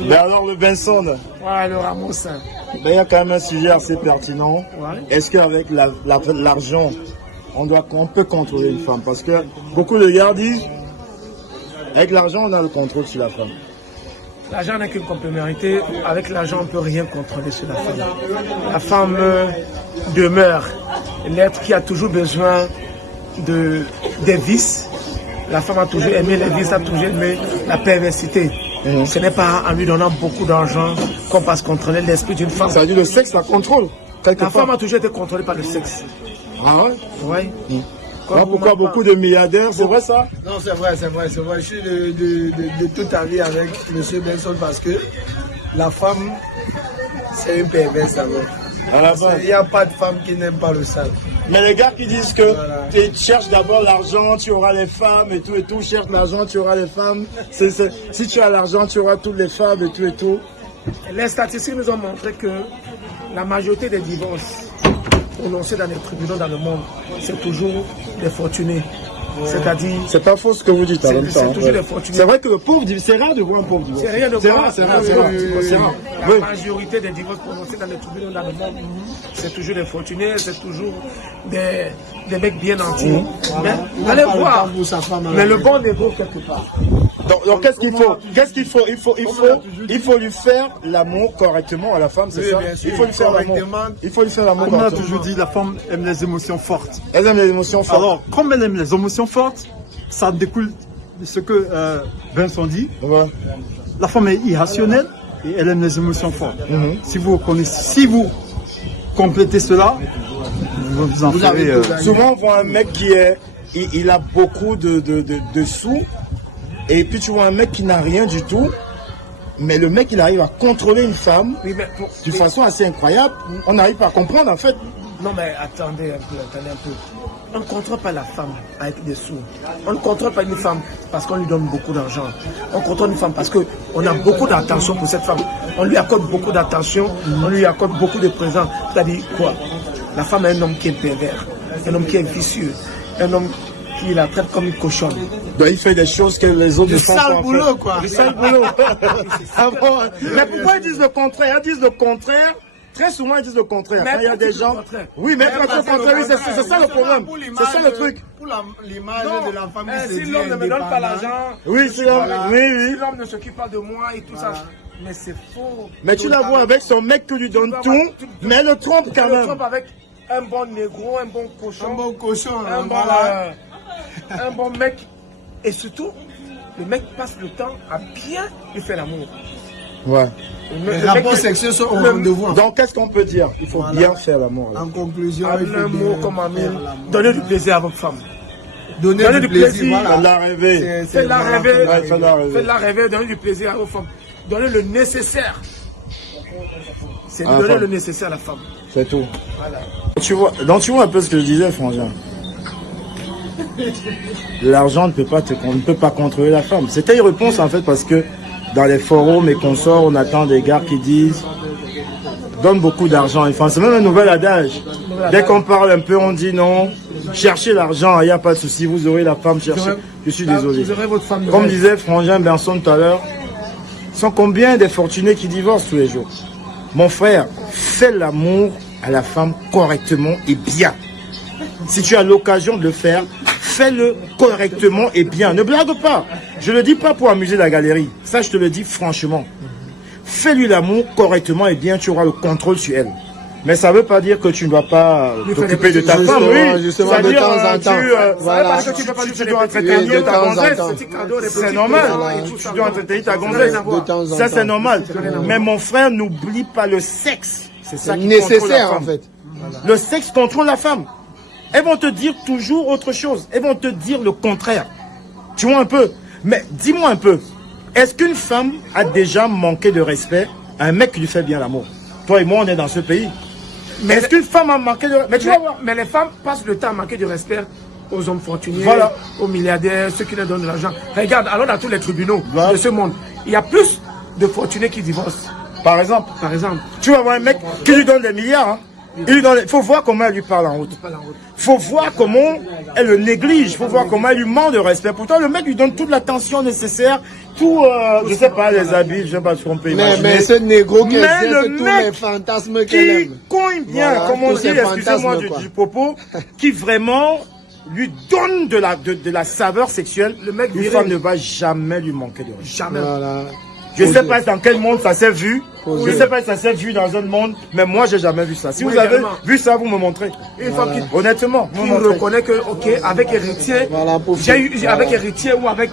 Mais alors le Benson, Ouais, le Ramos. il y a quand même un sujet assez pertinent. Ouais. Est-ce qu'avec l'argent, on peut contrôler une femme? Parce que beaucoup de gars disent, avec l'argent, on a le contrôle sur la femme. L'argent n'est qu'une complémentarité. Avec l'argent, on ne peut rien contrôler sur la femme. La femme demeure l'être qui a toujours besoin des vices. La femme a toujours aimé les vices, a toujours aimé la perversité. Ce n'est pas en lui donnant beaucoup d'argent qu'on passe contrôler l'esprit d'une femme. Ça veut dire le sexe la contrôle. La femme a toujours été contrôlée par le sexe. Ah ouais? Oui. Pourquoi beaucoup de milliardaires? C'est vrai ça? Non, c'est vrai. Je suis de tout avis avec M. Benson parce que la femme, c'est une perverse alors. Il n'y a pas de femme qui n'aime pas le sale. Mais les gars qui disent que tu cherches d'abord l'argent, tu auras les femmes et tout, cherche l'argent, tu auras les femmes. Si tu as l'argent, tu auras toutes les femmes et tout. Les statistiques nous ont montré que la majorité des divorces prononcés dans les tribunaux dans le monde, c'est toujours des fortunés. C'est-à-dire... C'est pas faux ce que vous dites en même temps. C'est toujours des fortunés. C'est vrai que le pauvre, c'est rare de voir un pauvre divorce. C'est rien de voir. C'est rare. La majorité des divorces prononcés dans les tribunaux dans le monde, c'est toujours des fortunés, c'est toujours des mecs bien entiers. Allez voir. Mais le bon est beau quelque part. Donc qu'est-ce qu'il faut? Il faut lui faire l'amour correctement à la femme, c'est ça? Il faut lui faire l'amour. Il faut lui faire l'amour. On a toujours dit la femme aime les émotions fortes. Elle aime les émotions fortes. Alors, comme elle aime les émotions fortes, ça découle de ce que Vincent dit. Ouais. La femme est irrationnelle et elle aime les émotions fortes. Si vous complétez cela, vous en ferez... Souvent, on voit un mec il a beaucoup de sous. Et puis tu vois un mec qui n'a rien du tout, mais le mec il arrive à contrôler une femme d'une façon assez incroyable. On n'arrive pas à comprendre en fait. Non mais attendez un peu. On ne contrôle pas la femme avec des sous. On ne contrôle pas une femme parce qu'on lui donne beaucoup d'argent. On contrôle une femme parce qu'on a beaucoup d'attention pour cette femme. On lui accorde beaucoup d'attention, on lui accorde beaucoup de présents. C'est-à-dire quoi? La femme est un homme qui est pervers, un homme qui est vicieux, un homme qui la traite comme une cochonne. Donc il fait des choses que les autres ne font pas. Du sale boulot, quoi. Du sale boulot. Ah bon? Mais pourquoi ils disent le contraire? Ils disent le contraire. Très souvent, ils disent le contraire. Quand il y a des gens... Oui, mais quand le contraire, oui, c'est ça le problème. C'est ça le truc. Pour l'image de la femme qui si l'homme ne me donne pas l'argent, si l'homme ne s'occupe pas de moi et tout ça. Mais c'est faux. Mais tu la vois avec son mec qui lui donne tout, mais elle le trompe quand même. Elle le trompe avec un bon négro, un bon cochon. Un bon mec. Et surtout, le mec passe le temps à bien lui faire l'amour. Ouais. Les rapports sexuels sont au rendez-vous. Donc, qu'est-ce qu'on peut dire? Il faut bien faire l'amour. En conclusion, un mot comme ami, donnez du plaisir à votre femme. Donnez du plaisir. Faites-la rêver. Faites-la rêver, donnez du plaisir à votre femme. Donnez le nécessaire. C'est donner le nécessaire à la femme. C'est tout. Voilà. Tu vois un peu ce que je disais, Frangin. L'argent ne peut pas contrôler la femme. C'était une réponse en fait parce que dans les forums et consorts, on attend des gars qui disent donne beaucoup d'argent. Enfin, c'est même un nouvel adage. Dès qu'on parle un peu, on dit non, cherchez l'argent, il n'y a pas de souci, vous aurez la femme, cherchez. Je suis désolé. Comme disait Frangin Benson tout à l'heure, sont combien des fortunés qui divorcent tous les jours? Mon frère, fais l'amour à la femme correctement et bien. Si tu as l'occasion de le faire, fais-le correctement et bien. Ne blague pas. Je ne le dis pas pour amuser la galerie. Ça, je te le dis franchement. Fais-lui l'amour correctement et bien, tu auras le contrôle sur elle. Mais ça ne veut pas dire que tu ne dois pas t'occuper de ta femme. Oui, c'est-à-dire parce que tu ne peux pas lui faire dois entretenir ta gonzesse. C'est normal. Tu dois entretenir ta gonzesse. Ça, c'est normal. Mais mon frère, n'oublie pas le sexe. C'est ça qui nécessaire en fait. Le sexe contrôle la femme. Elles vont te dire toujours autre chose. Elles vont te dire le contraire. Tu vois un peu. Mais dis-moi un peu. Est-ce qu'une femme a déjà manqué de respect à un mec qui lui fait bien l'amour? Toi et moi, on est dans ce pays. Mais est-ce qu'une femme a manqué de respect? Mais les femmes passent le temps à manquer de respect aux hommes fortunés, voilà, aux milliardaires, ceux qui leur donnent de l'argent. Regarde, alors dans tous les tribunaux de ce monde, il y a plus de fortunés qui divorcent. Par exemple. Tu vas voir un mec qui lui donne des milliards. Hein. Il faut voir comment elle lui parle en route. Faut voir comment elle le néglige. Faut voir comment elle lui manque de respect. Pourtant, le mec lui donne toute l'attention nécessaire. Tout, je sais pas, les habits, je sais pas ce qu'on peut imaginer. Mais ce négro qui Mais exerce le tous mec les fantasmes qu'elle qui aime. cogne bien, Voilà, comme on tous dit, ces excusez-moi fantasmes, du propos, qui vraiment lui donne de la saveur sexuelle. Le mec une viril. femme ne va jamais lui manquer de respect. Jamais. Voilà. Je ne sais pas dans quel monde ça s'est vu. Posé. Je ne sais pas si ça s'est vu dans un monde, mais moi, j'ai jamais vu ça. Si Oui, vous avez également. vu ça, vous me montrez. Une femme qui Honnêtement, vous me qui montrez. reconnaît que, ok, avec héritier, Voilà, pour j'ai eu, voilà. avec héritier ou avec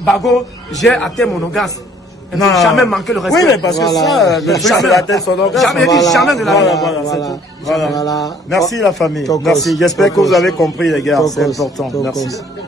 Bago, j'ai atteint mon orgasme. Elle ne Non. peut jamais manquer le respect. Oui, mais parce que Voilà. ça, le truc, c'est la tête son orgasme. Jamais dit jamais de la Voilà, vie. voilà, c'est Voilà. tout. Voilà. Voilà. Merci la famille. Tokos. Merci. J'espère que vous avez compris, les gars. C'est Tokos. important. Tokos. Merci.